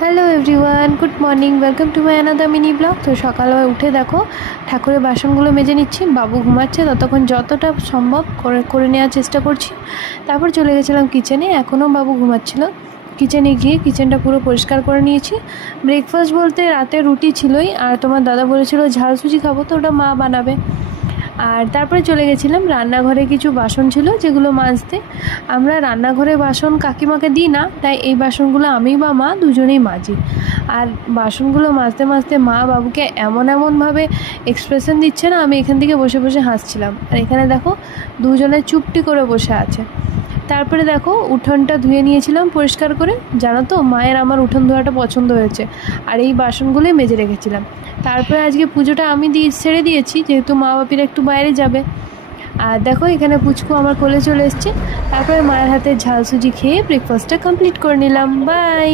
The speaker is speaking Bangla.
Hello everyone, good morning, welcome to my another mini blog. তো সকালবেলা উঠে দেখো ঠাকুরের বাসনগুলো মেজে নিচ্ছি। বাবু ঘুমাচ্ছে, ততক্ষণ যতটা সম্ভব করে নেওয়ার চেষ্টা করছি। তারপর চলে গেছিলাম কিচেনে, এখনও বাবু ঘুমাচ্ছিল। কিচেনে গিয়ে কিচেনটা পুরো পরিষ্কার করে নিয়েছি। ব্রেকফাস্ট বলতে রাতে রুটি ছিলই, আর তোমার দাদা বলেছিল ঝাল সুজি খাবো, তো ওটা মা বানাবে। আর তারপরে চলে গেছিলাম রান্নাঘরে, কিছু বাসন ছিল যেগুলো মাজতে। আমরা রান্নাঘরে বাসন কাকিমাকে দিই না, তাই এই বাসনগুলো আমি বা মা দুজনেই মাজি। আর বাসনগুলো মাজতে মাজতে মা বাবুকে এমনভাবে এক্সপ্রেশন দিচ্ছে না, আমি এখান থেকে বসে বসে হাসছিলাম। আর এখানে দেখো দুজনে চুপটি করে বসে আছে। তারপরে দেখো উঠোনটা ধুয়ে নিয়েছিলাম পরিষ্কার করে। জানো তো, মায়ের আমার উঠোন ধোয়াটা পছন্দ হয়েছে, আর এই বাসনগুলোই মেজে রেখেছিলাম। তারপরে আজকে পুজোটা আমি ছেড়ে দিয়েছি, যেহেতু মা বাপিরা একটু বাইরে যাবে। আর দেখো এখানে পুচকু আমার কোলে চলে এসছে। তারপরে মায়ের হাতে ঝাল সুজি খেয়ে ব্রেকফাস্টটা কমপ্লিট করে নিলাম। বাই।